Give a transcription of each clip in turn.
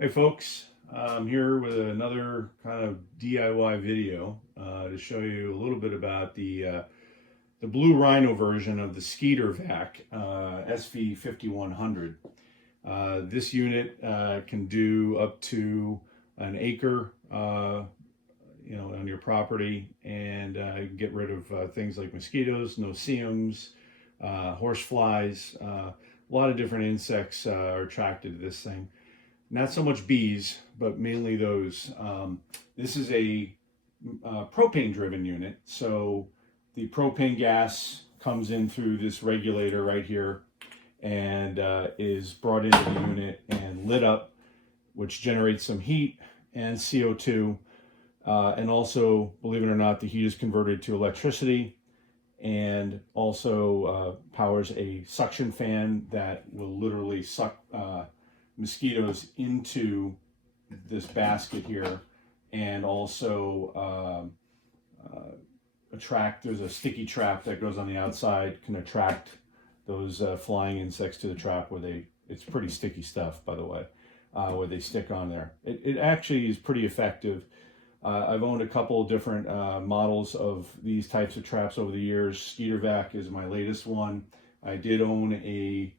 Hey folks, I'm here with another kind of DIY video to show you a little bit about the Blue Rhino version of the SkeeterVac SV5100. This unit can do up to an acre, on your property, and get rid of things like mosquitoes, no-see-ums, horse flies. A lot of different insects are attracted to this thing. Not so much bees, but mainly those. This is a propane driven unit. So the propane gas comes in through this regulator right here and is brought into the unit and lit up, which generates some heat and CO2. And also, believe it or not, the heat is converted to electricity and also powers a suction fan that will literally suck mosquitoes into this basket here, and also there's a sticky trap that goes on the outside, can attract those flying insects to the trap it's pretty sticky stuff, by the way, where they stick on there. It actually is pretty effective. I've owned a couple of different models of these types of traps over the years. SkeeterVac is my latest one. I did own a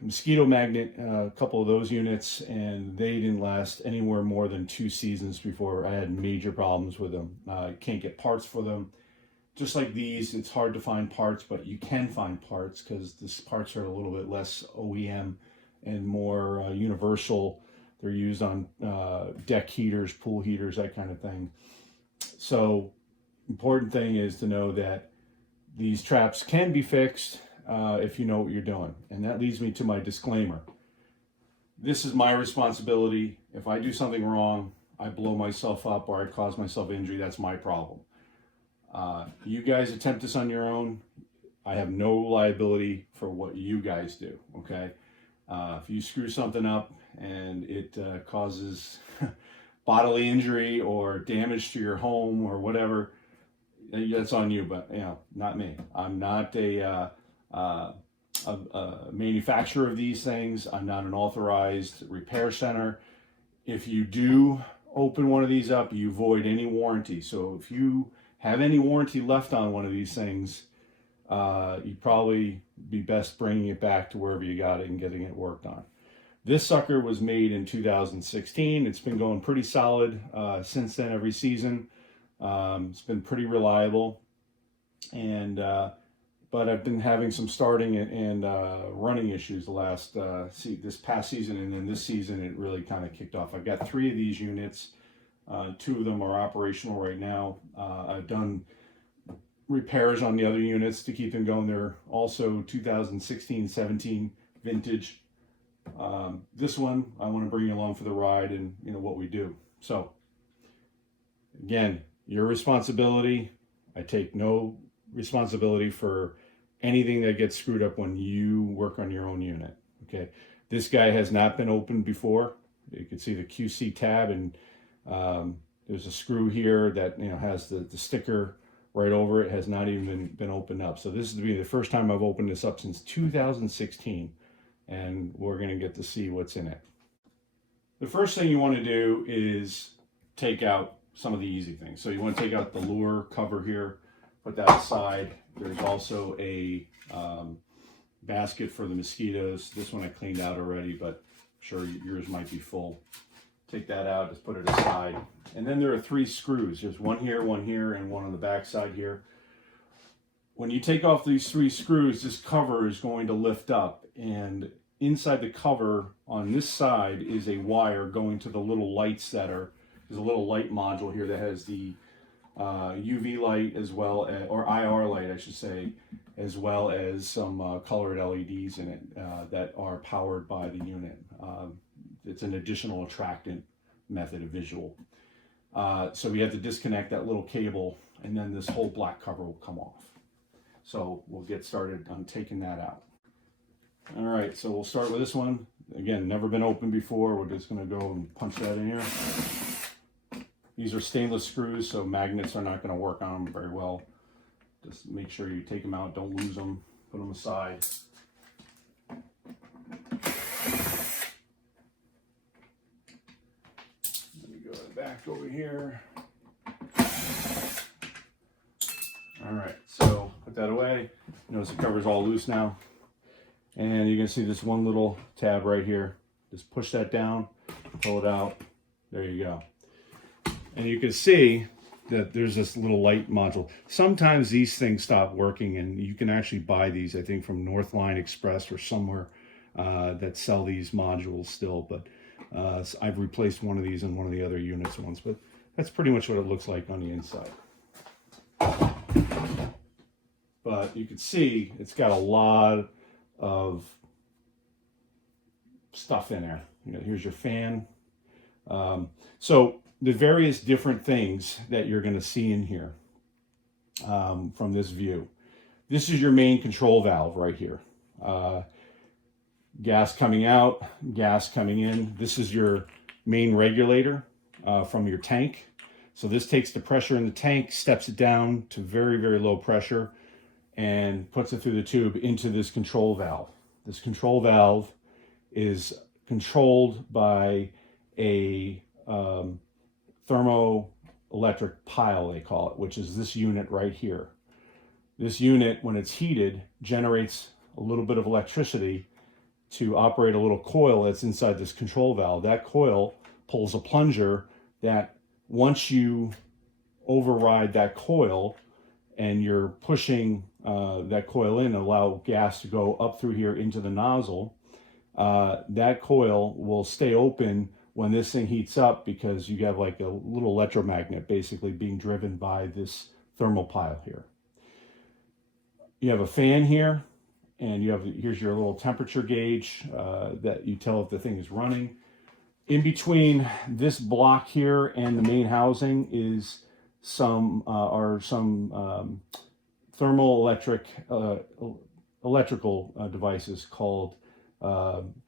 mosquito magnet, a couple of those units, and they didn't last anywhere more than 2 seasons before I had major problems with them. Can't get parts for them. Just like these, it's hard to find parts, but you can find parts because these parts are a little bit less OEM and more universal. They're used on deck heaters, pool heaters, that kind of thing. So important thing is to know that these traps can be fixed if you know what you're doing. And that leads me to my disclaimer. This is my responsibility. If I do something wrong, I blow myself up or I cause myself injury, that's my problem. You guys attempt this on your own. I have no liability for what you guys do, okay? If you screw something up and it causes bodily injury or damage to your home or whatever, that's on you, but not me. I'm not a manufacturer of these things. I'm not an authorized repair center. If you do open one of these up, you void any warranty. So if you have any warranty left on one of these things, you'd probably be best bringing it back to wherever you got it and getting it worked on. This sucker was made in 2016. It's been going pretty solid since then, every season. It's been pretty reliable, and but I've been having some starting and running issues this past season, and then this season it really kind of kicked off. I've got 3 of these units. 2 of them are operational right now. I've done repairs on the other units to keep them going. They're also 2016-17 vintage. This one I want to bring you along for the ride and what we do. So again, your responsibility. I take no responsibility for anything that gets screwed up when you work on your own unit. Okay, this guy has not been opened before. You can see the QC tab, and there's a screw here that has the sticker right over it. Has not even been opened up. So this is the first time I've opened this up since 2016, and we're going to get to see what's in it. The first thing you want to do is take out some of the easy things. So you want to take out the lure cover here, put that aside. There's also a basket for the mosquitoes. This one I cleaned out already, but I'm sure yours might be full. Take that out, just put it aside. And then there are 3 screws. There's one here, and one on the back side here. When you take off these 3 screws, this cover is going to lift up, and inside the cover on this side is a wire going to the little lights there's a little light module here that has the UV light as well as, or IR light I should say, as well as some colored LEDs in it that are powered by the unit. It's an additional attractant method of visual. So we have to disconnect that little cable, and then this whole black cover will come off. So we'll get started on taking that out. All right, so we'll start with this one. Again, never been opened before. We're just gonna go and punch that in here. These are stainless screws, so magnets are not gonna work on them very well. Just make sure you take them out, don't lose them, put them aside. back over here. All right, so put that away. Notice the cover's all loose now. And you can see this one little tab right here. Just push that down, pull it out. There you go. And you can see that there's this little light module. Sometimes these things stop working, and you can actually buy these, I think, from Northline Express or somewhere that sell these modules still. But I've replaced one of these in one of the other units once. But that's pretty much what it looks like on the inside. But you can see it's got a lot of stuff in there. You know, here's your fan. So the various different things that you're going to see in here from this view. This is your main control valve right here. Gas coming out, gas coming in. This is your main regulator from your tank. So this takes the pressure in the tank, steps it down to very, very low pressure, and puts it through the tube into this control valve. This control valve is controlled by a thermoelectric pile, they call it, which is this unit right here. This unit, when it's heated, generates a little bit of electricity to operate a little coil that's inside this control valve. That coil pulls a plunger that, once you override that coil and you're pushing that coil in and allow gas to go up through here into the nozzle, that coil will stay open when this thing heats up, because you have like a little electromagnet basically being driven by this thermopile here. You have a fan here, and you have, here's your little temperature gauge that you tell if the thing is running. In between this block here and the main housing is some thermoelectric electrical devices called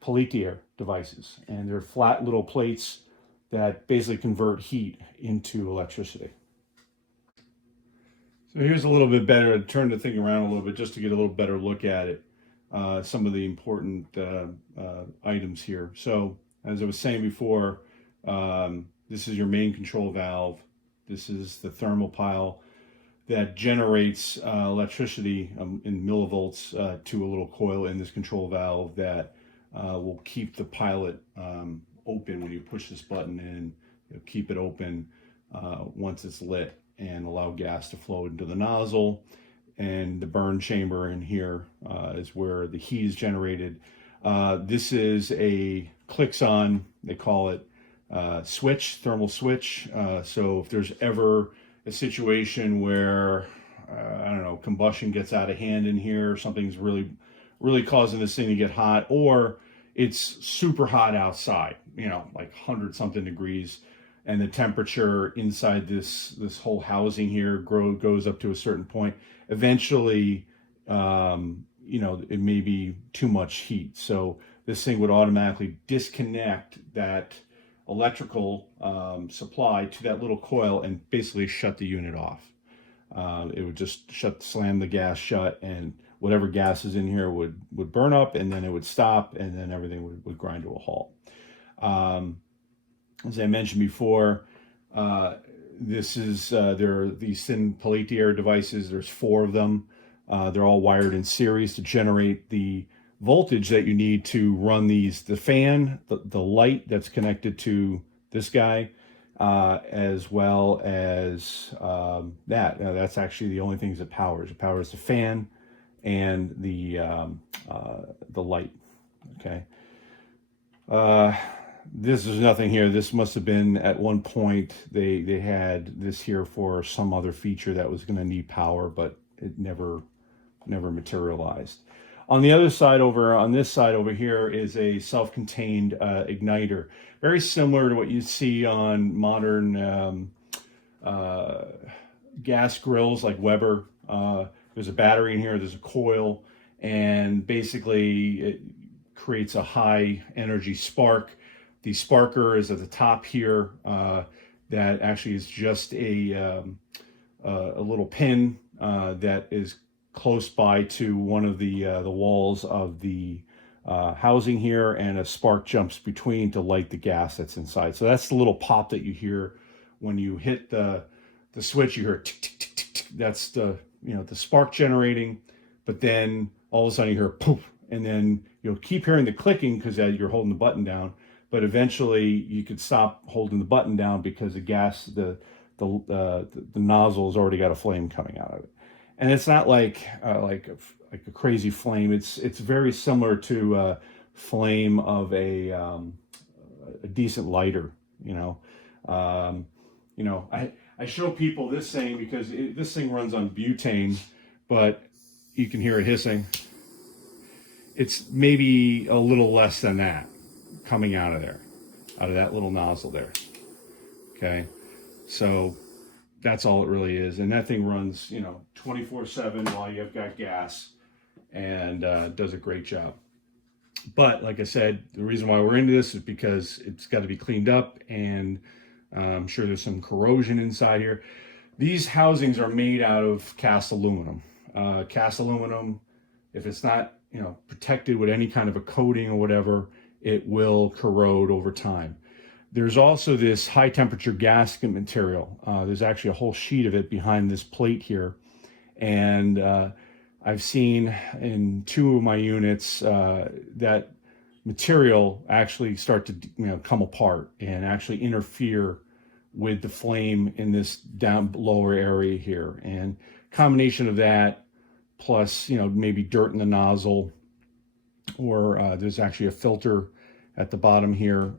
peltier devices, and they're flat little plates that basically convert heat into electricity. So here's a little bit better, turn the thing around a little bit just to get a little better look at it. Some of the important items here. So as I was saying before, this is your main control valve. This is the thermopile that generates electricity in millivolts to a little coil in this control valve that will keep the pilot open when you push this button in. It'll keep it open once it's lit and allow gas to flow into the nozzle. And the burn chamber in here is where the heat is generated. This is a clicks-on, they call it, switch, thermal switch. So if there's ever a situation where, I don't know, combustion gets out of hand in here, something's really causing this thing to get hot, or it's super hot outside, you know, like 100-something degrees, and the temperature inside this whole housing here goes up to a certain point. Eventually, you know, it may be too much heat. So this thing would automatically disconnect that electrical supply to that little coil and basically shut the unit off. It would just slam the gas shut, and whatever gas is in here would burn up, and then it would stop, and then everything would grind to a halt. As I mentioned before, this is there are these thin peltier devices. There's 4 of them. They're all wired in series to generate the voltage that you need to run the fan, the light that's connected to this guy, as well as that. Now, that's actually the only things it powers. It powers the fan and the light. Okay. This is nothing here. This must have been, at one point they had this here for some other feature that was going to need power, but it never materialized. On the other side, on this side over here, is a self-contained igniter, very similar to what you see on modern gas grills like Weber. There's a battery in here, there's a coil, and basically it creates a high energy spark. The sparker is at the top here. That actually is just a little pin that is close by to one of the walls of the housing here, and a spark jumps between to light the gas that's inside. So that's the little pop that you hear when you hit the switch. You hear tick, tick, tick, tick, tick. That's the, you know, the spark generating, but then all of a sudden you hear poof, and then you'll keep hearing the clicking because you're holding the button down, but eventually you could stop holding the button down because the gas, the nozzle's already got a flame coming out of it. And it's not like a crazy flame. It's very similar to a flame of a decent lighter. I show people this thing because this thing runs on butane, but you can hear it hissing. It's maybe a little less than that coming out of there, out of that little nozzle there. Okay, so that's all it really is. And that thing runs, 24/7 while you've got gas, and does a great job. But like I said, the reason why we're into this is because it's got to be cleaned up, and I'm sure there's some corrosion inside here. These housings are made out of cast aluminum. Cast aluminum, if it's not protected with any kind of a coating or whatever, it will corrode over time. There's also this high temperature gasket material. There's actually a whole sheet of it behind this plate here. And I've seen in 2 of my units that material actually start to come apart and actually interfere with the flame in this down lower area here. And combination of that plus maybe dirt in the nozzle, or there's actually a filter at the bottom here.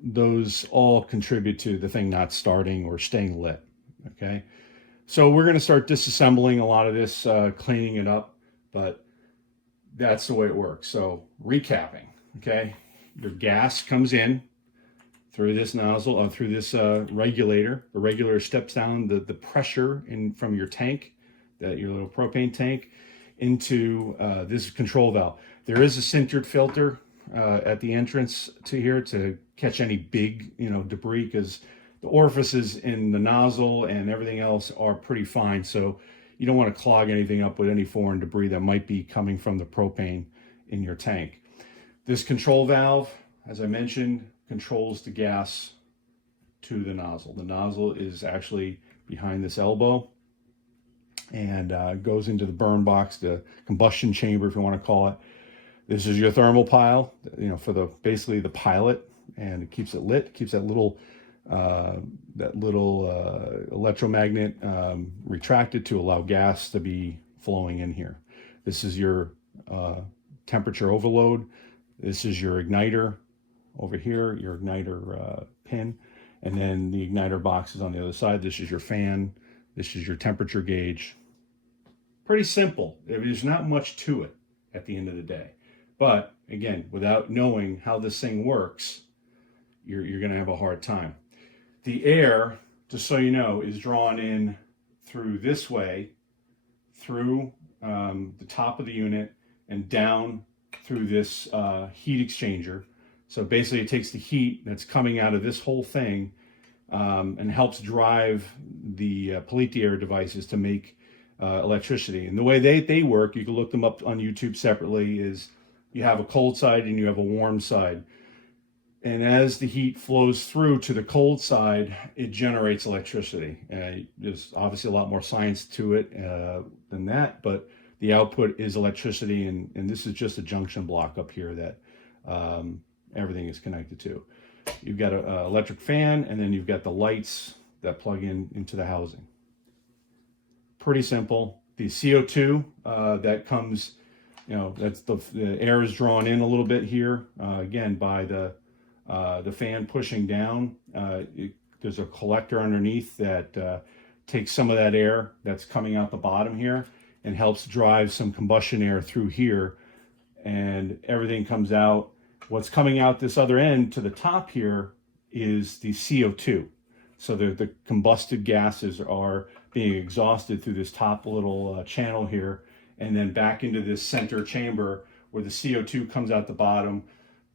Those all contribute to the thing not starting or staying lit. Okay, so we're going to start disassembling a lot of this, cleaning it up, but that's the way it works. So recapping, okay, your gas comes in through this nozzle, through this regulator. The regulator steps down the pressure from your tank, your little propane tank, into this control valve. There is a sintered filter at the entrance to here to catch any big debris, because the orifices in the nozzle and everything else are pretty fine, so you don't want to clog anything up with any foreign debris that might be coming from the propane in your tank. This control valve, as I mentioned, controls the gas to the nozzle. The nozzle is actually behind this elbow and goes into the burn box, the combustion chamber, if you want to call it. This is your thermopile, for basically the pilot, and it keeps it lit, keeps that little electromagnet retracted to allow gas to be flowing in here. This is your temperature overload. This is your igniter over here, your igniter pin, and then the igniter box is on the other side. This is your fan. This is your temperature gauge. Pretty simple. There's not much to it at the end of the day. But again, without knowing how this thing works, you're going to have a hard time. The air, just so you know, is drawn in through this way, through the top of the unit, and down through this heat exchanger. So basically it takes the heat that's coming out of this whole thing and helps drive the Peltier devices to make electricity. And the way they work, you can look them up on YouTube separately, is you have a cold side and you have a warm side. And as the heat flows through to the cold side, it generates electricity. There's obviously a lot more science to it than that, but the output is electricity, and this is just a junction block up here that everything is connected to. You've got an electric fan, and then you've got the lights that plug into the housing. Pretty simple. The CO2 that comes, that's the air is drawn in a little bit here, again, by the fan pushing down. There's a collector underneath that takes some of that air that's coming out the bottom here and helps drive some combustion air through here, and everything comes out. What's coming out this other end to the top here is the CO2. So the combusted gases are being exhausted through this top little channel here, and then back into this center chamber where the CO2 comes out the bottom,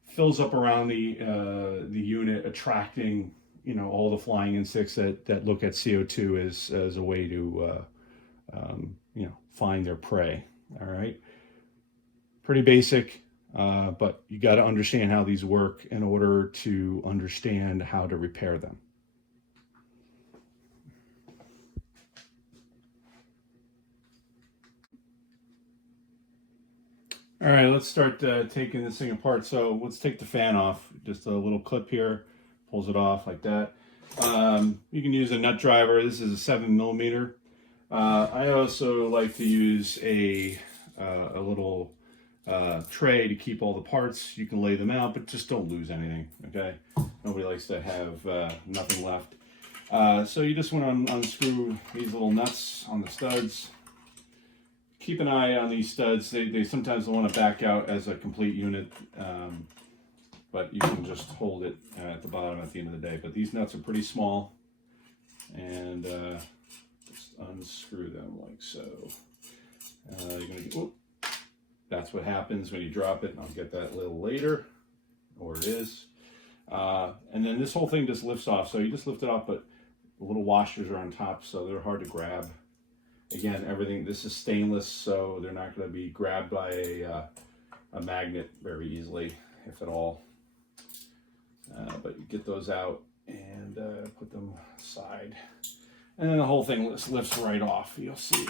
fills up around the unit, attracting all the flying insects that look at CO2 as a way to find their prey. All right, pretty basic. but you got to understand how these work in order to understand how to repair them. All right, let's start taking this thing apart. So let's take the fan off. Just a little clip here, pulls it off like that. You can use a nut driver. This is a 7mm. I also like to use a little tray to keep all the parts. You can lay them out, but just don't lose anything, okay? Nobody likes to have nothing left. So you just want to unscrew these little nuts on the studs. Keep an eye on these studs. They sometimes want to back out as a complete unit, but you can just hold it at the bottom at the end of the day. But these nuts are pretty small, and just unscrew them like so. You're gonna get, whoop. That's what happens when you drop it, and I'll get that a little later, or it is. And then this whole thing just lifts off. So you just lift it off, but the little washers are on top, so they're hard to grab. Again, everything, this is stainless, so they're not going to be grabbed by a magnet very easily, if at all. But you get those out and put them aside. And then the whole thing lifts right off, you'll see.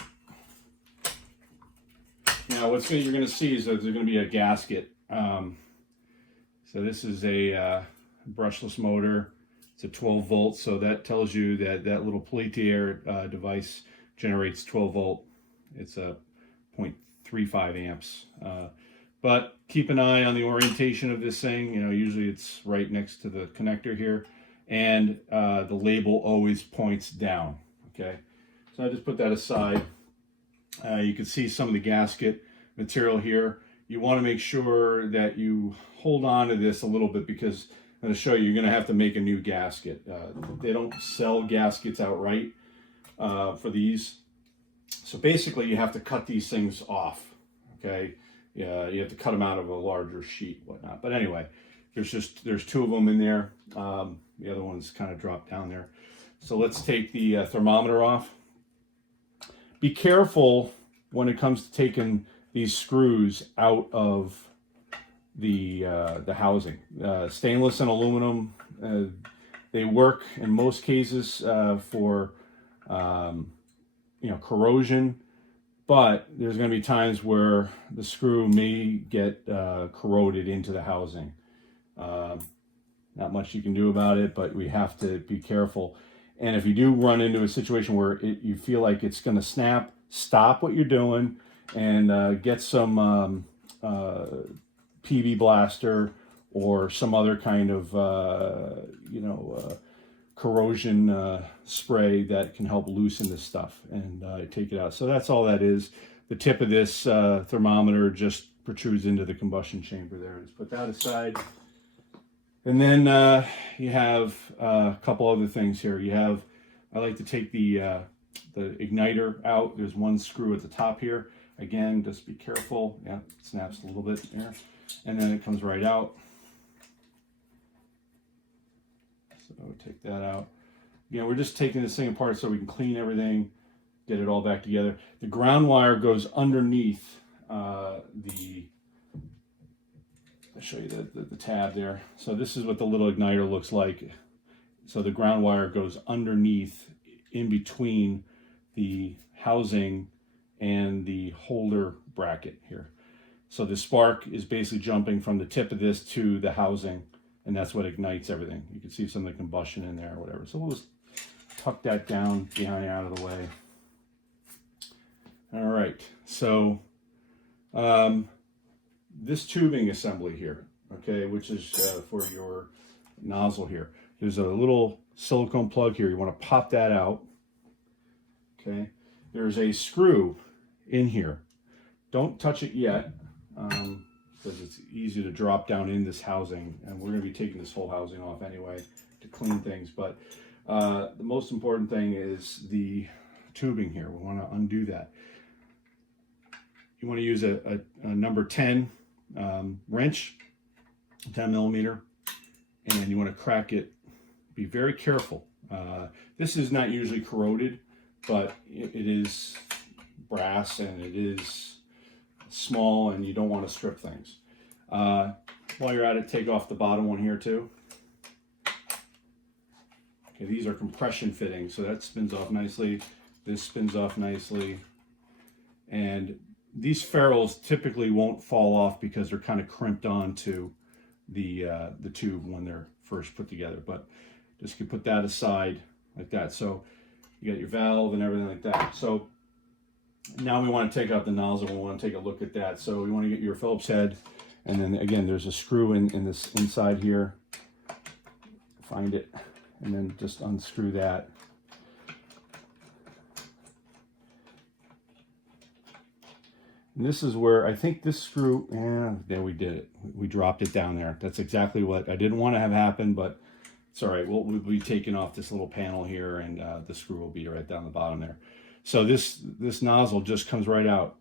Now, you're going to see is that there's going to be a gasket. So this is a brushless motor. It's a 12 volt, so that tells you that that little Peltier device generates 12 volt. It's a 0.35 amps. But keep an eye on the orientation of this thing. You know, usually it's right next to the connector here, and the label always points down. Okay, so I just put that aside. You can see some of the gasket material here. You want to make sure that you hold on to this a little bit, because I'm going to show you, you're going to have to make a new gasket. They don't sell gaskets outright for these. So basically you have to cut these things off, okay? Yeah, you have to cut them out of a larger sheet, whatnot. But anyway, there's two of them in there. The other one's kind of dropped down there. So let's take the thermometer off. Be careful when it comes to taking these screws out of the housing. Stainless and aluminum, they work in most cases for corrosion, but there's going to be times where the screw may get corroded into the housing. Not much you can do about it, but we have to be careful. And if you do run into a situation where you feel like it's going to snap, stop what you're doing and get some PV blaster or some other kind of corrosion spray that can help loosen this stuff and take it out. So that's all that is. The tip of this thermometer just protrudes into the combustion chamber there. Let's put that aside. And then you have a couple other things here. I like to take the igniter out. There's one screw at the top here. Again, just be careful. Yeah, it snaps a little bit there. And then it comes right out. So take that out. Again, we're just taking this thing apart so we can clean everything, get it all back together. The ground wire goes underneath I'll show you the tab there. So this is what the little igniter looks like. So the ground wire goes underneath, in between the housing and the holder bracket here. So the spark is basically jumping from the tip of this to the housing, and that's what ignites everything. You can see some of the combustion in there or whatever. So we'll just tuck that down behind, out of the way. All right, so this tubing assembly here, okay, which is for your nozzle here. There's a little silicone plug here. You want to pop that out, okay? There's a screw in here. Don't touch it yet, because it's easy to drop down in this housing, and we're going to be taking this whole housing off anyway to clean things. But the most important thing is the tubing here. We want to undo that. You want to use a number 10 wrench, 10 millimeter, and you want to crack it. Be very careful. This is not usually corroded, but it is brass and it is small, and you don't want to strip things. While you're at it, take off the bottom one here too. Okay, these are compression fittings, so that spins off nicely. This spins off nicely. And these ferrules typically won't fall off because they're kind of crimped onto the tube when they're first put together. But just can put that aside like that. So you got your valve and everything like that. So now we want to take out the nozzle. We want to take a look at that. So we want to get your Phillips head, and then again, there's a screw in this inside here. Find it, and then just unscrew that. And this is where I think this screw, there we did it. We dropped it down there. That's exactly what I didn't want to have happen, but it's all right. We'll be taking off this little panel here, and the screw will be right down the bottom there. So this nozzle just comes right out,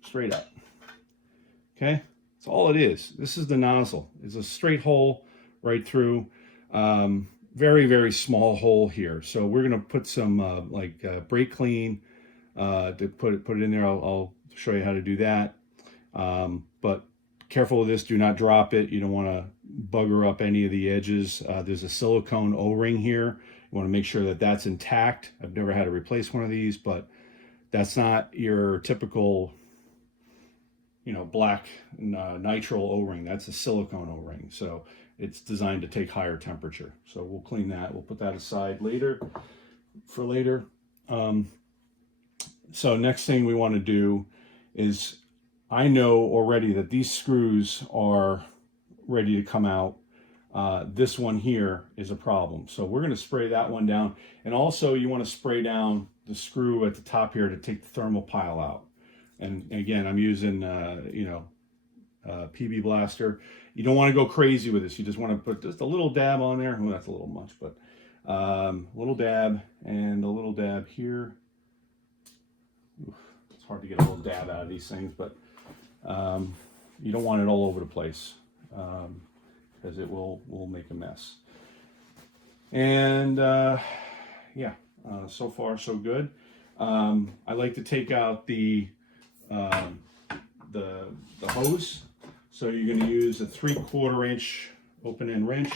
straight up. Okay, that's all it is. This is the nozzle. It's a straight hole right through. Very, very small hole here. So we're gonna put some brake clean to put it in there. I'll show you how to do that. But careful with this, do not drop it. You don't want to bugger up any of the edges. There's a silicone O-ring here. You want to make sure that that's intact. I've never had to replace one of these, but that's not your typical, black nitrile O-ring. That's a silicone O-ring. So it's designed to take higher temperature. So we'll clean that. We'll put that aside later, for later. So next thing we want to do is, I know already that these screws are ready to come out. This one here is a problem. So we're going to spray that one down. And also you want to spray down the screw at the top here to take the Thermopile out. And again, I'm using, PB Blaster. You don't want to go crazy with this. You just want to put just a little dab on there. Oh, that's a little much, but a little dab and a little dab here. It's hard to get a little dab out of these things, but you don't want it all over the place because it will make a mess. And so far so good. I like to take out the hose. So you're going to use a 3/4 inch open end wrench,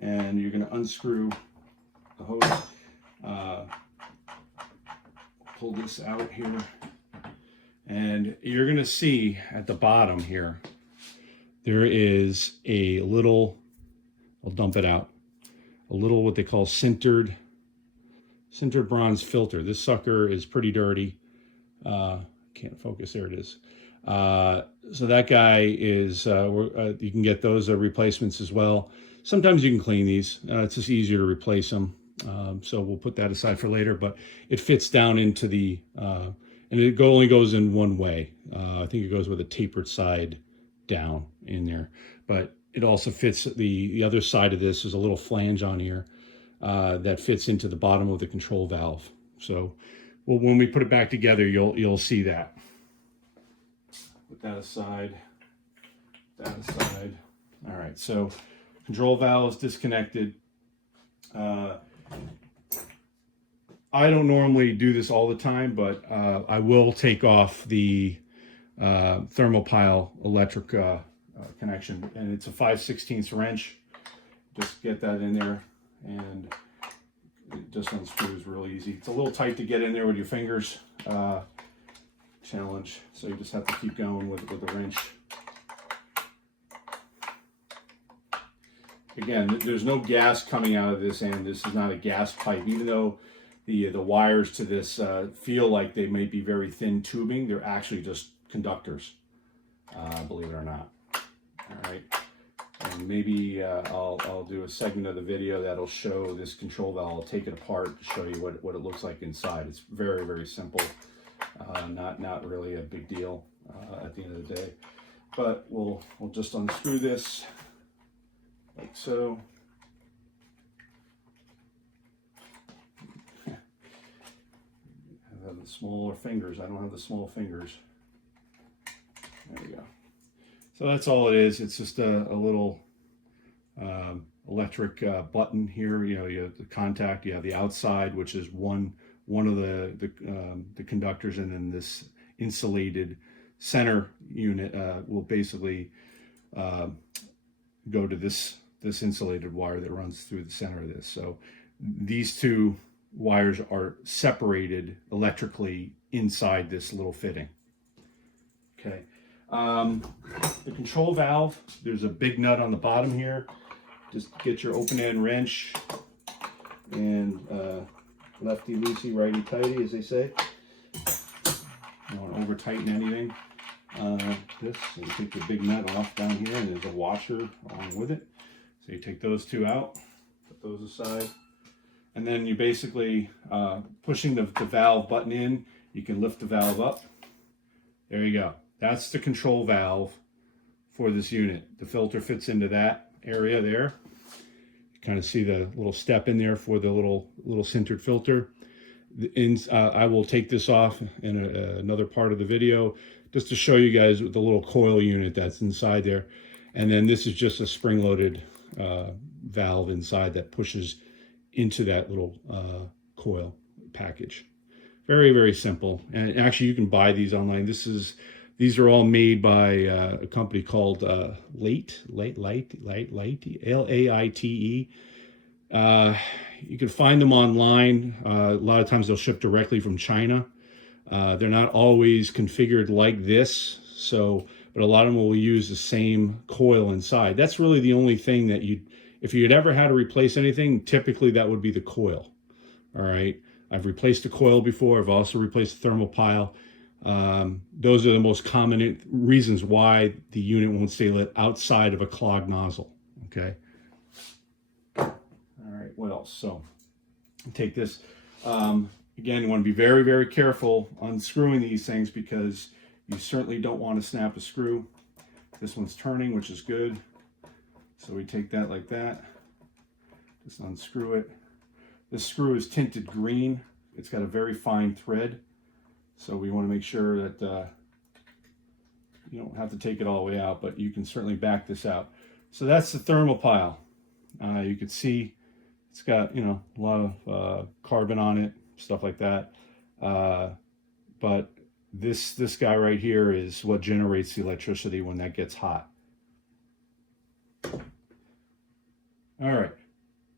and you're going to unscrew the hose. Pull this out here, and you're going to see at the bottom here there is a little, I'll dump it out, a little what they call sintered bronze filter. This sucker is pretty dirty. Can't focus, there it is. So that guy is, you can get those replacements as well. Sometimes you can clean these. It's just easier to replace them. So we'll put that aside for later, but it fits down into the, and it only goes in one way. I think it goes with a tapered side down in there, but it also fits the other side of this. Is a little flange on here that fits into the bottom of the control valve. So when we put it back together, you'll see that. Put that aside, that aside. All right, so control valve is disconnected. I don't normally do this all the time, but I will take off the Thermopile electric connection, and it's a 5/16 wrench. Just get that in there, and it just unscrews real easy. It's a little tight to get in there with your fingers. Challenge, so you just have to keep going with the wrench. Again, there's no gas coming out of this end. This is not a gas pipe, even though the wires to this feel like they may be very thin tubing. They're actually just conductors, believe it or not. All right, and maybe I'll do a segment of the video that'll show this control valve. I'll take it apart to show you what it looks like inside. It's very, very simple. Not really a big deal at the end of the day, but we'll just unscrew this like so. I have the smaller fingers. I don't have the small fingers. There we go. So that's all it is. It's just a little electric button here. You have the contact. You have the outside, which is one of the conductors, and then this insulated center unit will basically go to this insulated wire that runs through the center of this. So these two wires are separated electrically inside this little fitting. Okay. The control valve, there's a big nut on the bottom here. Just get your open end wrench and lefty loosey, righty tighty, as they say. You don't want to over tighten anything. This, and take the big nut off down here, and there's a washer along with it. So you take those two out, put those aside, and then you basically pushing the valve button in, you can lift the valve up. There you go. That's the control valve for this unit. The filter fits into that area there. You kind of see the little step in there for the little sintered filter. I will take this off in another part of the video just to show you guys the little coil unit that's inside there. And then this is just a spring-loaded valve inside that pushes into that little coil package. Very, very simple. And actually, you can buy these online. These are all made by a company called Laite, L-A-I-T-E. You can find them online. A lot of times they'll ship directly from China. They're not always configured like this, but a lot of them will use the same coil inside. That's really the only thing that if you'd ever had to replace anything, typically that would be the coil. All right. I've replaced the coil before. I've also replaced the thermopile. Those are the most common reasons why the unit won't stay lit outside of a clogged nozzle. Okay. All right. What else? So take this. Again, you want to be very, very careful unscrewing these things because you certainly don't want to snap a screw. This one's turning, which is good. So we take that like that. Just unscrew it. This screw is tinted green. It's got a very fine thread. So we want to make sure that you don't have to take it all the way out, but you can certainly back this out. So that's the Thermopile. You can see it's got, a lot of carbon on it, stuff like that. But this guy right here is what generates the electricity when that gets hot. All right,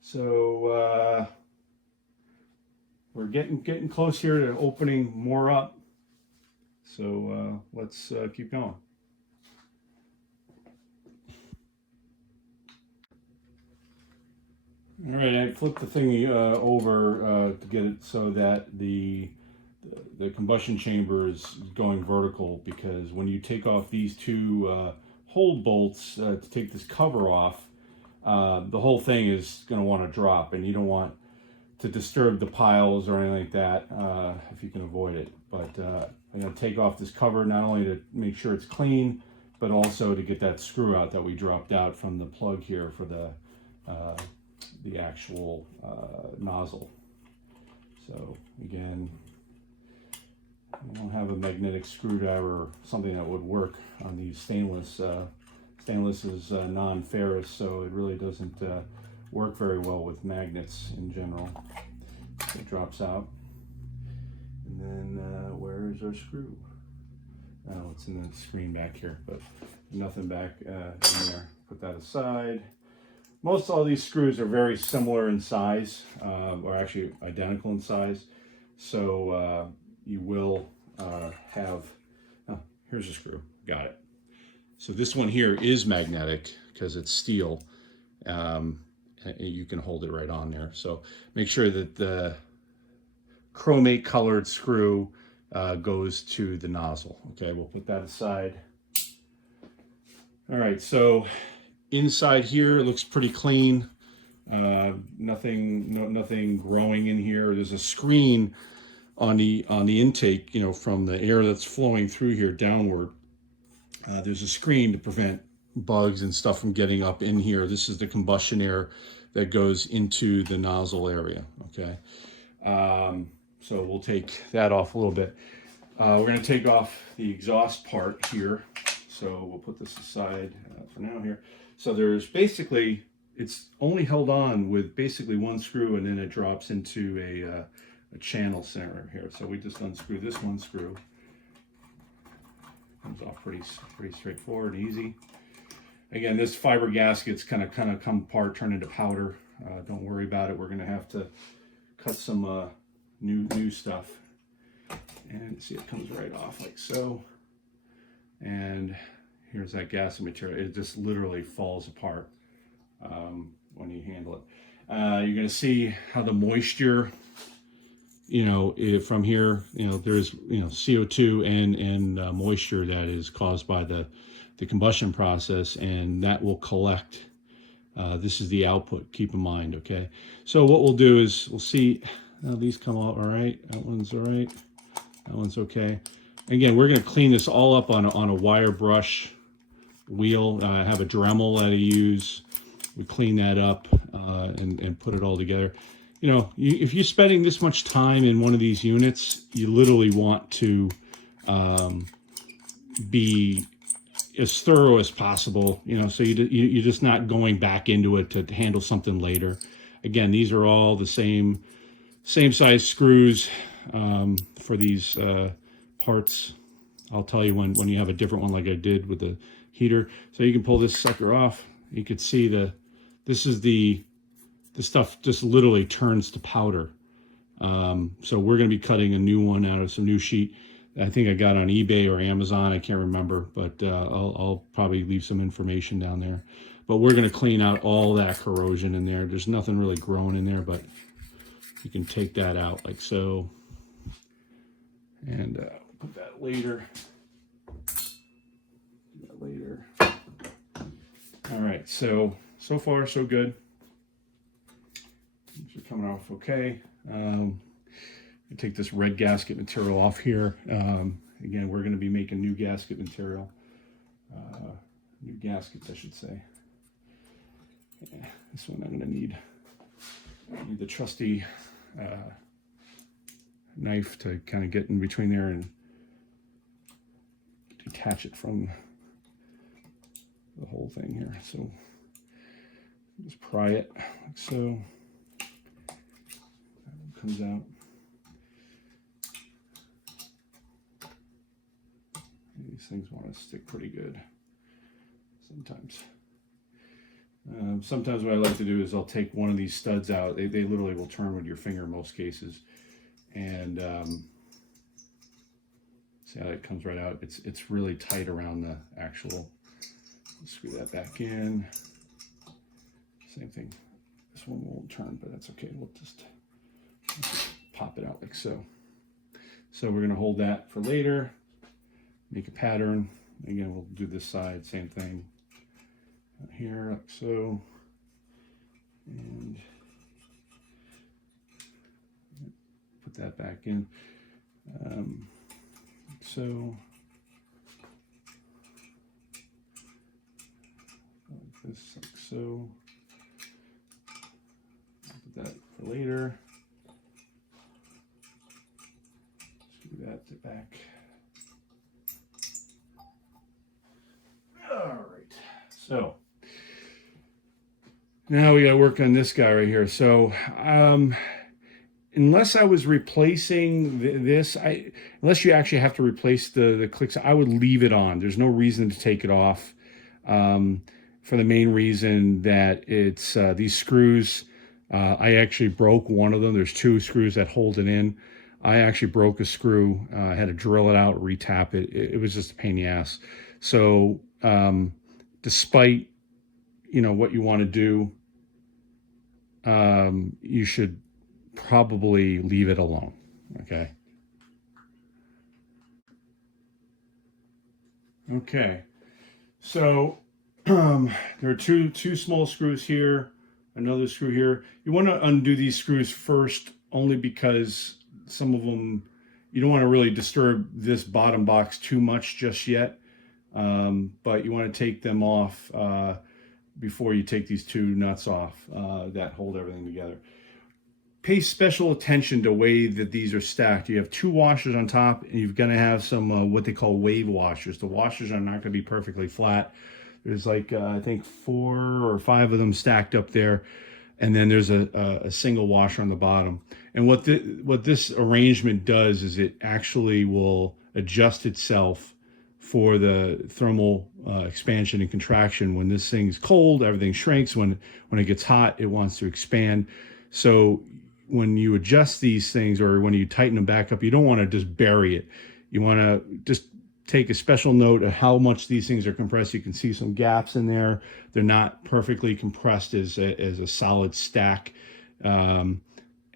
so we're getting close here to opening more up. So let's keep going. All right, I flipped the thing over to get it so that the combustion chamber is going vertical, because when you take off these two hold bolts to take this cover off, the whole thing is going to want to drop, and you don't want to disturb the piles or anything like that if you can avoid it. But I'm going to take off this cover not only to make sure it's clean, but also to get that screw out that we dropped out from the plug here for the actual nozzle. So again, I don't have a magnetic screwdriver or something that would work on these stainless. Stainless is non-ferrous, so it really doesn't work very well with magnets in general. So it drops out. And then where is our screw? Oh, it's in the screen back here, but nothing back in there. Put that aside. Most all these screws are very similar in size, or actually identical in size. So you will have, oh, here's a screw, got it. So this one here is magnetic because it's steel. You can hold it right on there. So make sure that the chromate colored screw goes to the nozzle. Okay, we'll put that aside. All right, so inside here it looks pretty clean. Nothing growing in here. There's a screen on the intake, from the air that's flowing through here downward. There's a screen to prevent bugs and stuff from getting up in here. This is the combustion air that goes into the nozzle area. Okay, so we'll take that off a little bit. We're going to take off the exhaust part here. So we'll put this aside for now here. So there's basically, it's only held on with basically one screw, and then it drops into a channel center here. So we just unscrew this one screw. Comes off pretty straightforward and easy. Again, this fiber gaskets kind of come apart, turn into powder. Don't worry about it. We're going to have to cut some new stuff. And see, it comes right off like so. And here's that gasket material. It just literally falls apart when you handle it. You're going to see how the moisture, from here, there's CO2 and moisture that is caused by the combustion process, and that will collect. This is the output, keep in mind, okay? So what we'll do is we'll see how these come out. All right, that one's all right, that one's okay. Again, we're going to clean this all up on a wire brush wheel. I have a Dremel that I use. We clean that up and put it all together. If you're spending this much time in one of these units, you literally want to be as thorough as possible, so you're just not going back into it to handle something later. Again, these are all the same size screws for these parts. I'll tell you when you have a different one like I did with the heater. So you can pull this sucker off. You could see the stuff just literally turns to powder. So we're going to be cutting a new one out of some new sheet. I think I got on eBay or Amazon. I can't remember, but I'll probably leave some information down there. But we're going to clean out all that corrosion in there. There's nothing really growing in there, but you can take that out like so. And put that later. All right, so far so good. These are coming off okay. Take this red gasket material off here. Again, we're going to be making new gasket material. New gaskets, I should say. Yeah, this one I'm going to need the trusty knife to kind of get in between there and detach it from the whole thing here. So just pry it like so. That comes out. These things want to stick pretty good sometimes. Sometimes what I like to do is I'll take one of these studs out. They literally will turn with your finger in most cases. And see how it comes right out. It's really tight around the actual. Screw that back in. Same thing. This one won't turn, but that's okay. We'll just pop it out like so. So we're going to hold that for later. Make a pattern. Again, we'll do this side, same thing. Here, like so. And put that back in. So. Like this, like so. Put that for later. Screw that back. All right. So now we got to work on this guy right here. So unless I was replacing this, unless you actually have to replace the clicks, I would leave it on. There's no reason to take it off. For the main reason that it's these screws, I actually broke one of them. There's two screws that hold it in. I actually broke a screw. I had to drill it out, retap it. It was just a pain in the ass. So despite what you want to do, you should probably leave it alone. Okay. Okay. So there are two small screws here, another screw here. You want to undo these screws first, only because some of them, you don't want to really disturb this bottom box too much just yet. But you want to take them off before you take these two nuts off that hold everything together. Pay special attention to the way that these are stacked. You have two washers on top, and you're going to have some what they call wave washers. The washers are not going to be perfectly flat. There's like, I think 4 or 5 of them stacked up there. And then there's a single washer on the bottom. And what this arrangement does is it actually will adjust itself for the thermal expansion and contraction. When this thing's cold, everything shrinks. When it gets hot, it wants to expand. So when you adjust these things, or when you tighten them back up, you don't want to just bury it. You want to just take a special note of how much these things are compressed. You can see some gaps in there. They're not perfectly compressed as a solid stack. And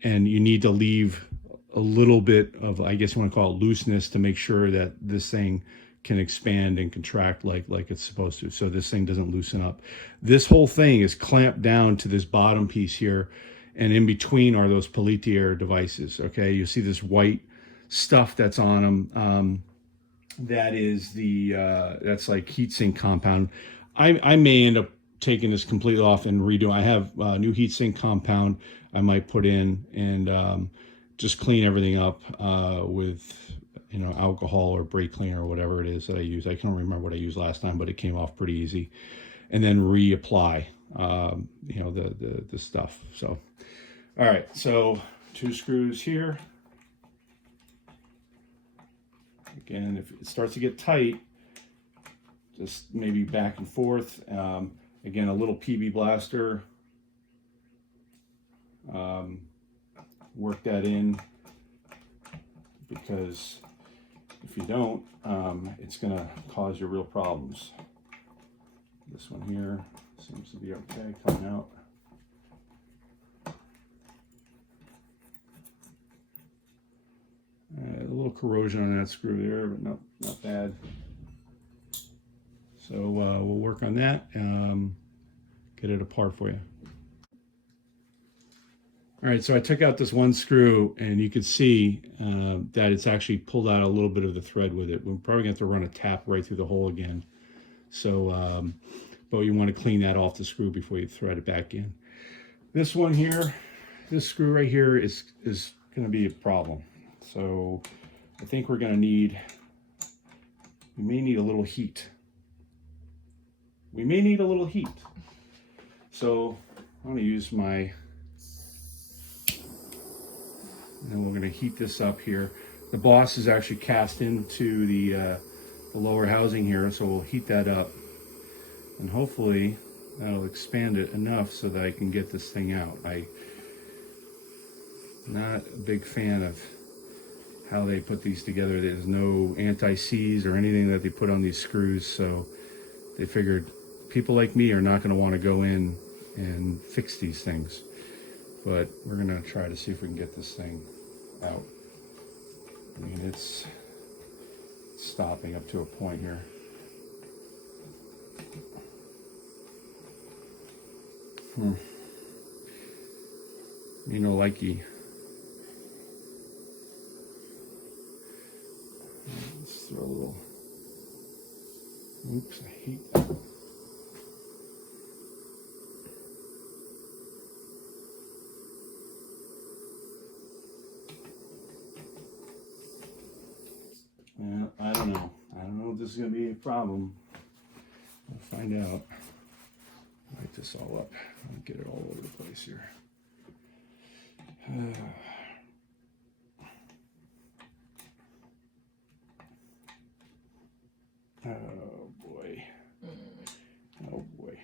you need to leave a little bit of, I guess you want to call it looseness, to make sure that this thing can expand and contract like it's supposed to, so this thing doesn't loosen up. This whole thing is clamped down to this bottom piece here, and in between are those Peltier devices. Okay, you see this white stuff that's on them. That is that's like heatsink compound. I may end up taking this completely off and redo. I have new heatsink compound I might put in, and just clean everything up with, you know, alcohol or brake cleaner or whatever it is that I use. I can't remember what I used last time, but it came off pretty easy. And then reapply, you know, the stuff. So, all right, so 2 screws here. Again, if it starts to get tight, just maybe back and forth. Again, a little PB blaster. Work that in, because if you don't, it's going to cause you real problems. This one here seems to be okay coming out. A little corrosion on that screw there, but not bad. So we'll work on that, get it apart for you. All right, so I took out this one screw, and you can see that it's actually pulled out a little bit of the thread with it. We're probably going to have to run a tap right through the hole again. So, but you want to clean that off the screw before you thread it back in. This one here, this screw right here is going to be a problem. So I think we're going to need, we may need a little heat. We may need a little heat. So I'm going to use my, and we're going to heat this up here. The boss is actually cast into the lower housing here, so we'll heat that up, and hopefully that'll expand it enough so that I can get this thing out. I'm not a big fan of how they put these together. There's no anti-seize or anything that they put on these screws, so they figured people like me are not going to want to go in and fix these things. But we're going to try to see if we can get this thing out. I mean, it's stopping up to a point here. You know, likey. Let's throw a little. Oops, I hate that. I don't know. I don't know if this is going to be a problem. We'll find out. Light this all up. I'll get it all over the place here. Oh boy. Oh boy.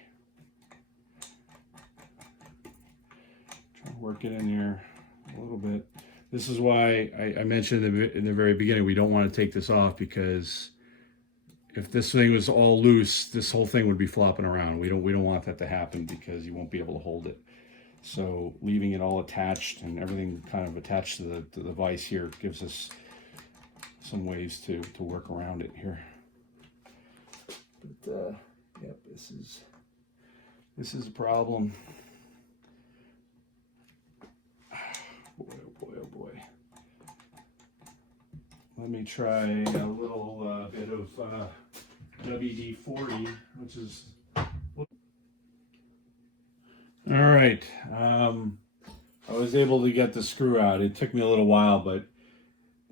Try to work it in here a little bit. This is why I mentioned in the very beginning, we don't want to take this off, because if this thing was all loose, this whole thing would be flopping around. We don't want that to happen, because you won't be able to hold it. So leaving it all attached and everything kind of attached to the vise here gives us some ways to work around it here. But yep, this is a problem. Boy, oh boy, oh boy. Let me try a little bit of WD-40, which is... All right. I was able to get the screw out. It took me a little while, but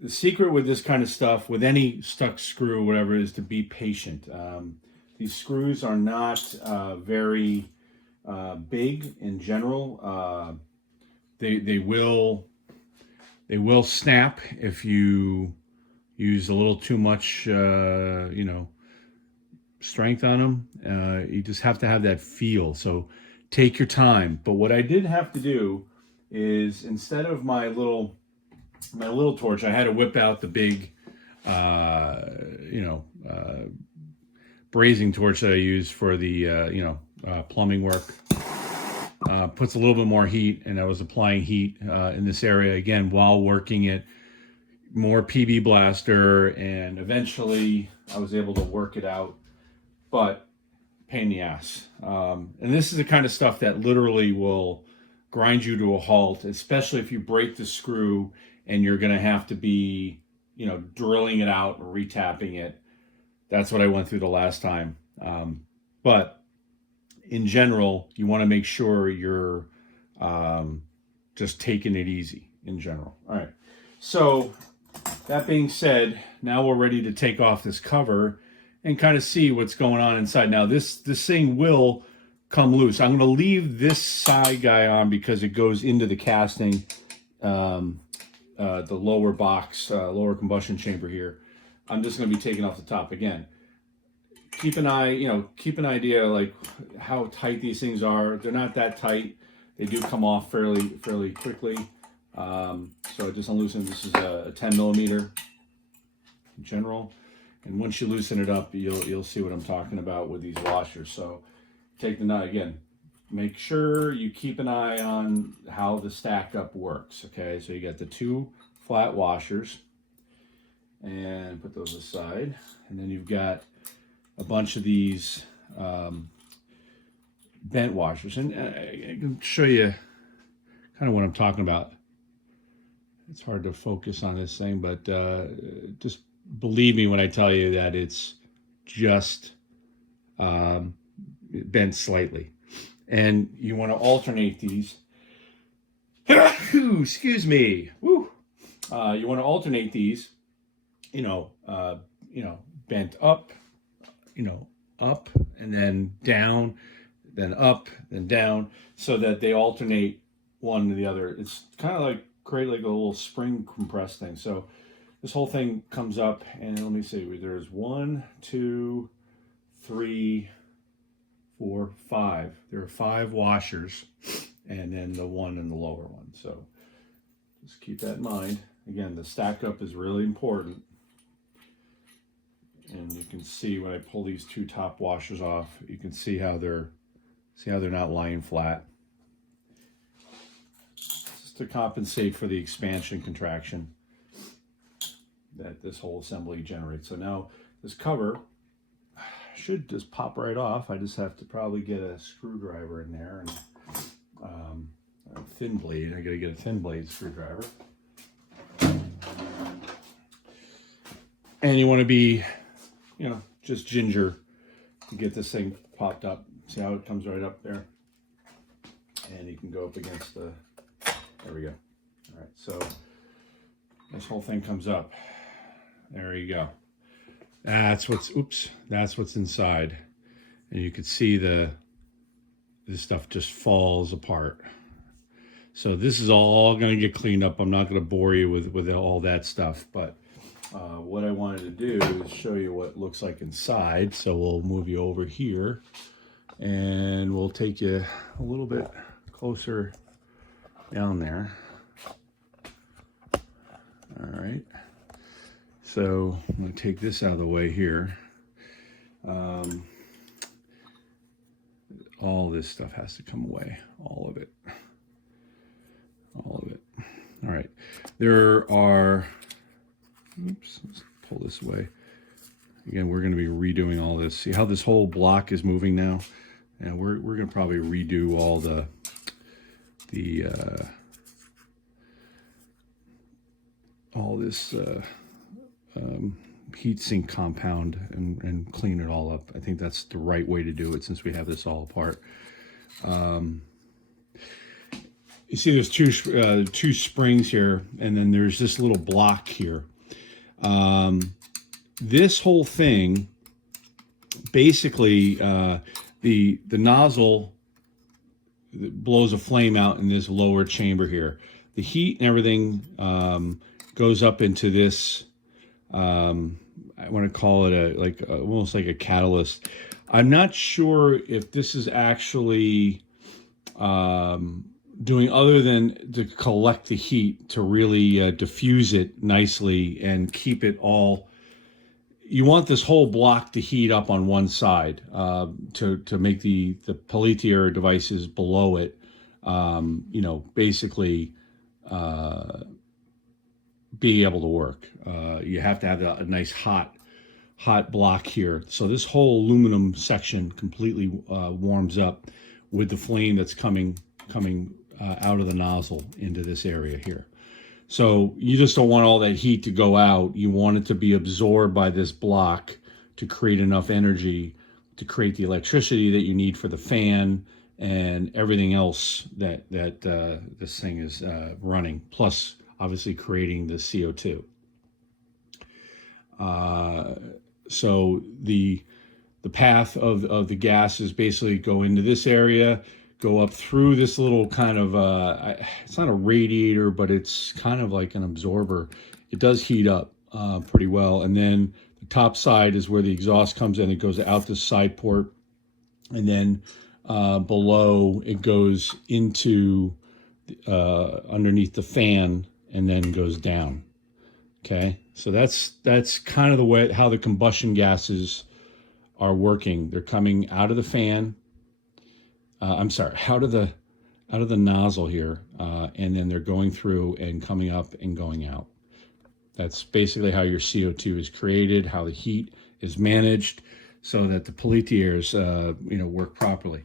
the secret with this kind of stuff, with any stuck screw or whatever, is to be patient. These screws are not very big in general. They will snap if you use a little too much, you know, strength on them. You just have to have that feel. So take your time. But what I did have to do is, instead of my little torch, I had to whip out the big, you know, brazing torch that I use for the, you know, plumbing work. Puts a little bit more heat, and I was applying heat in this area again while working it. More PB blaster, and eventually I was able to work it out, but pain in the ass. And this is the kind of stuff that literally will grind you to a halt, especially if you break the screw and you're going to have to be, you know, drilling it out and retapping it. That's what I went through the last time. But in general, you want to make sure you're just taking it easy in general. All right. So that being said, now we're ready to take off this cover and kind of see what's going on inside. Now this thing will come loose. I'm going to leave this side guy on because it goes into the casting, the lower box, lower combustion chamber here. I'm just going to be taking off the top again. Keep an eye, you know, keep an idea like how tight these things are. They're not that tight. They do come off fairly quickly. So I just unloosen. This is a 10 millimeter in general. And once you loosen it up, you'll see what I'm talking about with these washers. So take the nut again. Make sure you keep an eye on how the stack up works. Okay, so you got the two flat washers, and put those aside. And then you've got a bunch of these bent washers, and I can show you kind of what I'm talking about. It's hard to focus on this thing, but just believe me when I tell you that it's just bent slightly. And you want to alternate these. Excuse me. Woo. You want to alternate these, you know, bent up, you know, up and then down, then up, then down, so that they alternate one to the other. It's kind of like create like a little spring compressed thing. So this whole thing comes up, and let me see, there's 1, 2, 3, 4, 5. There are 5 washers, and then the one in the lower one. So just keep that in mind. Again, the stack up is really important. And you can see when I pull these two top washers off, you can see how they're not lying flat. Just to compensate for the expansion contraction that this whole assembly generates. So now this cover should just pop right off. I just have to probably get a screwdriver in there, and a thin blade. I gotta get a thin blade screwdriver. And you want to be, you know, just ginger to get this thing popped up. See how it comes right up there? And you can go up against the, there we go. All right, so this whole thing comes up. There you go. That's what's, that's what's inside. And you can see this stuff just falls apart. So this is all going to get cleaned up. I'm not going to bore you with all that stuff, but what I wanted to do is show you what it looks like inside. So we'll move you over here, and we'll take you a little bit closer down there. All right. So I'm going to take this out of the way here. All this stuff has to come away. All of it. All of it. All right. There are... Oops, let's pull this away. Again, we're going to be redoing all this. See how this whole block is moving now? And we're going to probably redo all the all this heat sink compound and clean it all up. I think that's the right way to do it since we have this all apart. You see there's two springs here, and then there's this little block here. This whole thing, basically, the nozzle blows a flame out in this lower chamber here. The heat and everything goes up into this I want to call it almost like a catalyst. I'm not sure if this is actually doing other than to collect the heat to really diffuse it nicely and keep it all. You want this whole block to heat up on one side to make the Peltier devices below it, basically be able to work. You have to have a nice hot block here. So this whole aluminum section completely warms up with the flame that's coming out of the nozzle into this area here. So you just don't want all that heat to go out. You want it to be absorbed by this block to create enough energy to create the electricity that you need for the fan and everything else that this thing is running, plus obviously creating the CO2. So the path of the gases basically go into this area, go up through this little kind of, it's not a radiator, but it's kind of like an absorber. It does heat up pretty well. And then the top side is where the exhaust comes in. It goes out this side port. And then below it goes into underneath the fan and then goes down. Okay, so that's kind of the way how the combustion gases are working. They're coming out of the fan. I'm sorry, out of the nozzle here, and then they're going through and coming up and going out. That's basically how your CO2 is created, how the heat is managed, so that the Peltiers, work properly.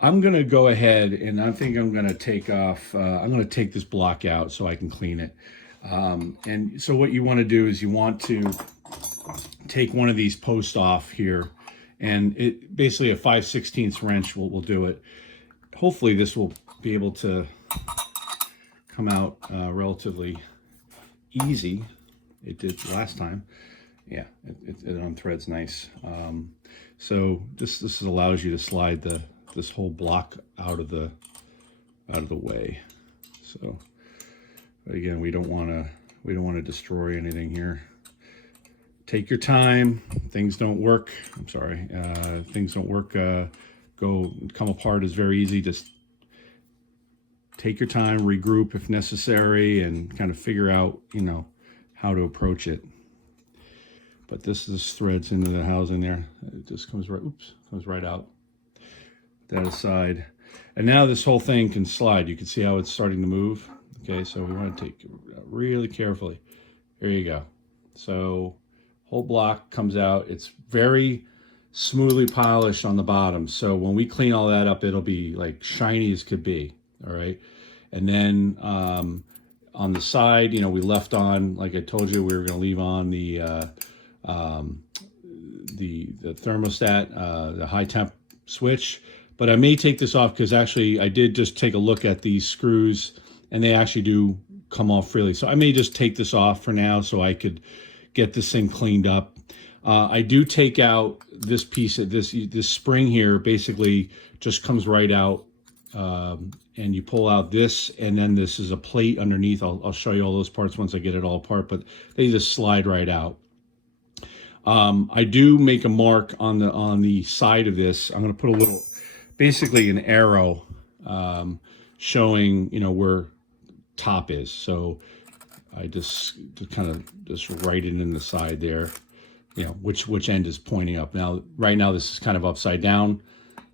I'm going to go ahead and I think I'm going to take off. I'm going to take this block out so I can clean it. And so what you want to do is you want to take one of these posts off here, and it basically a 5/16 wrench will do it. Hopefully this will be able to come out relatively easy. It did last time. Yeah, it unthreads nice. So this allows you to slide this whole block out of the way. So, but again, we don't want to destroy anything here. Take your time. Things don't work. I'm sorry. Things don't work. Come apart is very easy. Just take your time, regroup if necessary, and kind of figure out, how to approach it. But this threads into the housing there. It just comes right out. Put that aside. And now this whole thing can slide. You can see how it's starting to move. Okay, so we want to take it really carefully. There you go. So whole block comes out. It's very smoothly polished on the bottom. So when we clean all that up, it'll be like shiny as could be. All right. And then on the side, we left on, like I told you, we were going to leave on the thermostat, the high temp switch. But I may take this off because actually I did just take a look at these screws and they actually do come off freely. So I may just take this off for now so I could get this thing cleaned up. I do take out this piece of this spring here, basically just comes right out. And you pull out this, and then this is a plate underneath. I'll show you all those parts once I get it all apart, but they just slide right out. I do make a mark on the side of this. I'm going to put a little, basically an arrow showing where top is. So I just kind of just write it in the side there, which end is pointing up. Now, right now this is kind of upside down,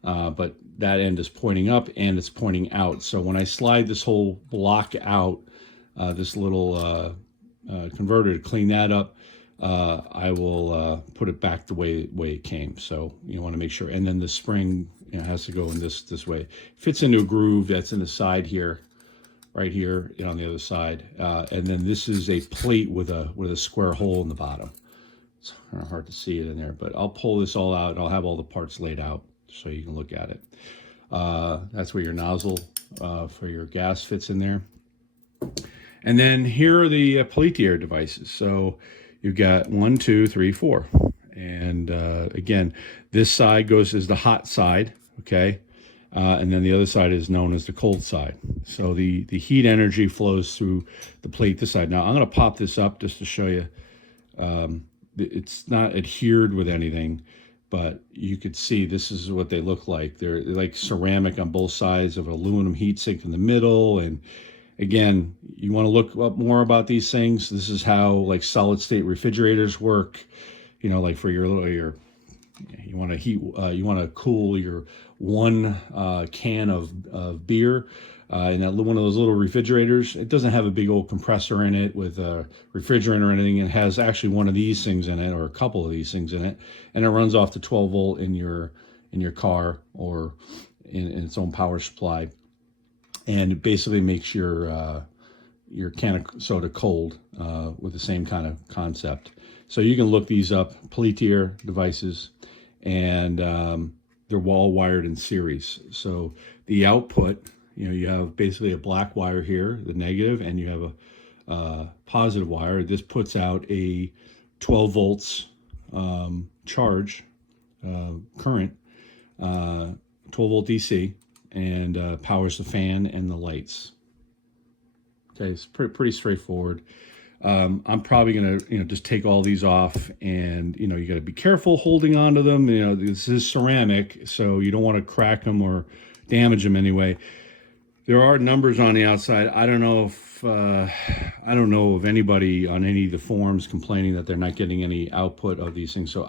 but that end is pointing up and it's pointing out. So when I slide this whole block out, this little converter to clean that up, I will put it back the way it came. So you want to make sure. And then the spring has to go in this way. Fits into a groove that's in the side here, right here, on the other side. And then this is a plate with a square hole in the bottom. It's kind of hard to see it in there, but I'll pull this all out and I'll have all the parts laid out so you can look at it. That's where your nozzle for your gas fits in there. And then here are the Peltier devices. So you've got 1, 2, 3, 4. And again, this side is the hot side, okay? And then the other side is known as the cold side. So the heat energy flows through the plate this side. Now I'm going to pop this up just to show you It's not adhered with anything, but you could see this is what they look like. They're like ceramic on both sides of an aluminum heatsink in the middle. And again, you want to look up more about these things. This is how like solid state refrigerators work. You know, like for your you want to heat, you want to cool your one can of beer in that one of those little refrigerators. It doesn't have a big old compressor in it with a refrigerant or anything. It has actually one of these things in it, or a couple of these things in it, and it runs off the 12 volt in your car or in its own power supply, and it basically makes your can of soda cold with the same kind of concept. So you can look these up, Peltier devices, and they're wall wired in series. So the output, you know, you have basically a black wire here, the negative, and you have a positive wire. This puts out a 12 volts charge, current, 12 volt DC, and powers the fan and the lights. Okay, it's pretty straightforward. I'm probably gonna, just take all these off, and you got to be careful holding on to them. This is ceramic, so you don't want to crack them or damage them anyway. There are numbers on the outside. I don't know of anybody on any of the forums complaining that they're not getting any output of these things. So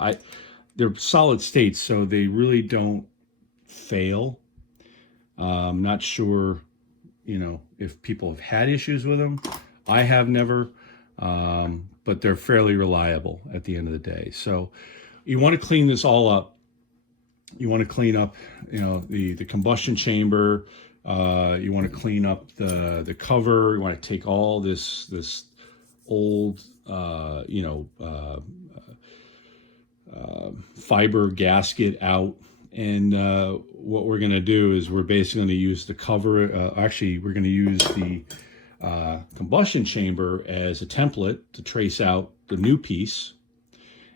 they're solid states, so they really don't fail. I'm not sure, if people have had issues with them. I have never. But they're fairly reliable at the end of the day. So you want to clean this all up. You want to clean up, the combustion chamber. You want to clean up the cover. You want to take all this old, fiber gasket out. And what we're going to do is we're basically going to use the cover. Actually, we're going to use the combustion chamber as a template to trace out the new piece,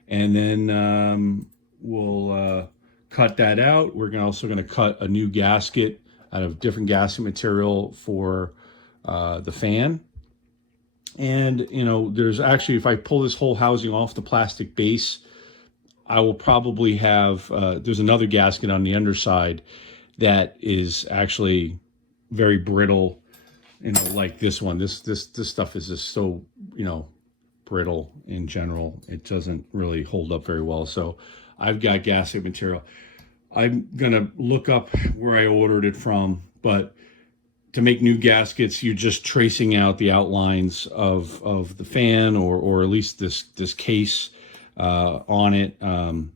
and then we'll cut that out. We're also going to cut a new gasket out of different gasket material for the fan. And there's actually, if I pull this whole housing off the plastic base, I will probably have there's another gasket on the underside that is actually very brittle. Like this one, this stuff is just so, brittle in general. It doesn't really hold up very well. So I've got gasket material. I'm going to look up where I ordered it from, but to make new gaskets, you're just tracing out the outlines of the fan or at least this case on it,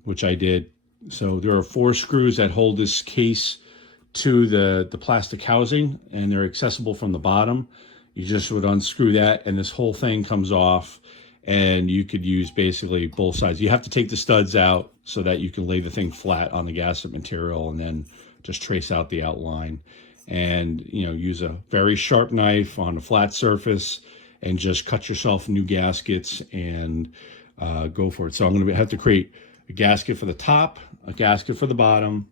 which I did. So there are 4 screws that hold this case to the plastic housing, and they're accessible from the bottom. You just would unscrew that, and this whole thing comes off, and you could use basically both sides. You have to take the studs out so that you can lay the thing flat on the gasket material, and then just trace out the outline, and use a very sharp knife on a flat surface and just cut yourself new gaskets and go for it. So I'm going to have to create a gasket for the top, a gasket for the bottom,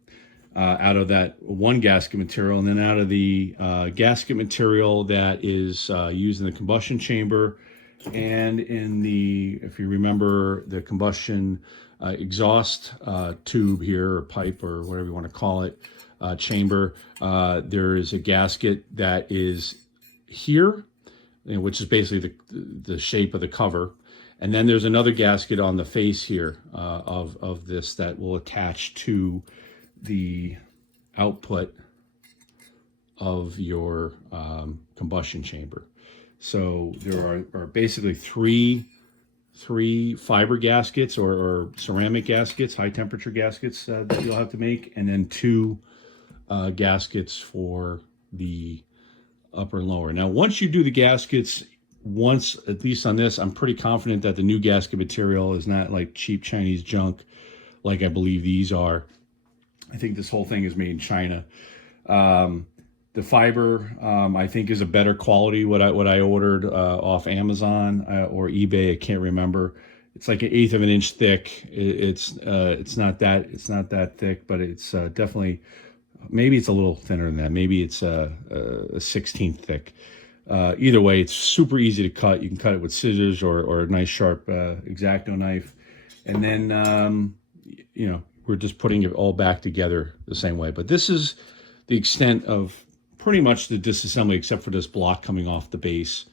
out of that one gasket material, and then out of the gasket material that is used in the combustion chamber and in the, if you remember, the combustion exhaust tube here, or pipe, or whatever you want to call it, chamber. There is a gasket that is here, which is basically the shape of the cover. And then there's another gasket on the face here of this that will attach to the output of your combustion chamber. So there are basically three fiber gaskets or ceramic gaskets, high temperature gaskets that you'll have to make, and then 2 gaskets for the upper and lower. Now, once you do the gaskets, at least on this, I'm pretty confident that the new gasket material is not like cheap Chinese junk like I believe these are. I think this whole thing is made in China. The fiber, I think, is a better quality. What I ordered off Amazon or eBay, I can't remember. It's like 1/8 of an inch thick. It's not that thick, but it's definitely, maybe it's a little thinner than that. Maybe it's a 1/16 thick. either way, it's super easy to cut. You can cut it with scissors or a nice sharp X-Acto knife. And then, you know, we're just putting it all back together the same way. But this is the extent of pretty much the disassembly, except for this block coming off the base.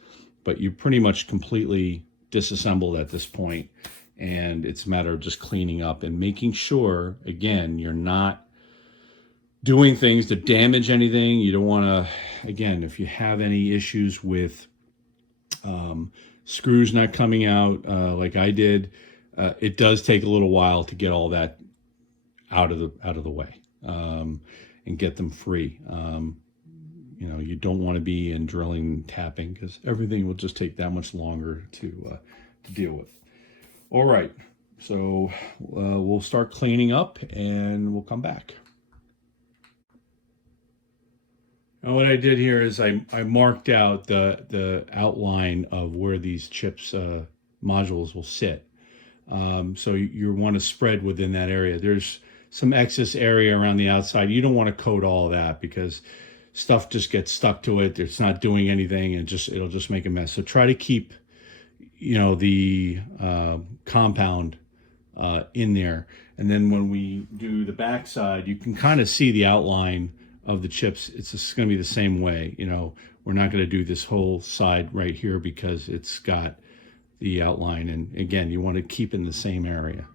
But you pretty much completely disassembled at this point. And it's a matter of just cleaning up and making sure, again, you're not doing things to damage anything. You don't want to, again, if you have any issues with screws not coming out like I did, it does take a little while to get all that out of the way and get them free. You know, you don't want to be in drilling and tapping, because everything will just take that much longer to deal with. All right, so we'll start cleaning up and we'll come back. And what I did here is I marked out the outline of where these chips modules will sit. So you want to spread within that area. There's some excess area around the outside. You don't want to coat all of that, because stuff just gets stuck to it. It's not doing anything, and it'll just make a mess. So try to keep, you know, the compound in there. And then when we do the back side, you can kind of see the outline of the chips. It's just going to be the same way. You know, we're not going to do this whole side right here because it's got the outline. And again, you want to keep in the same area.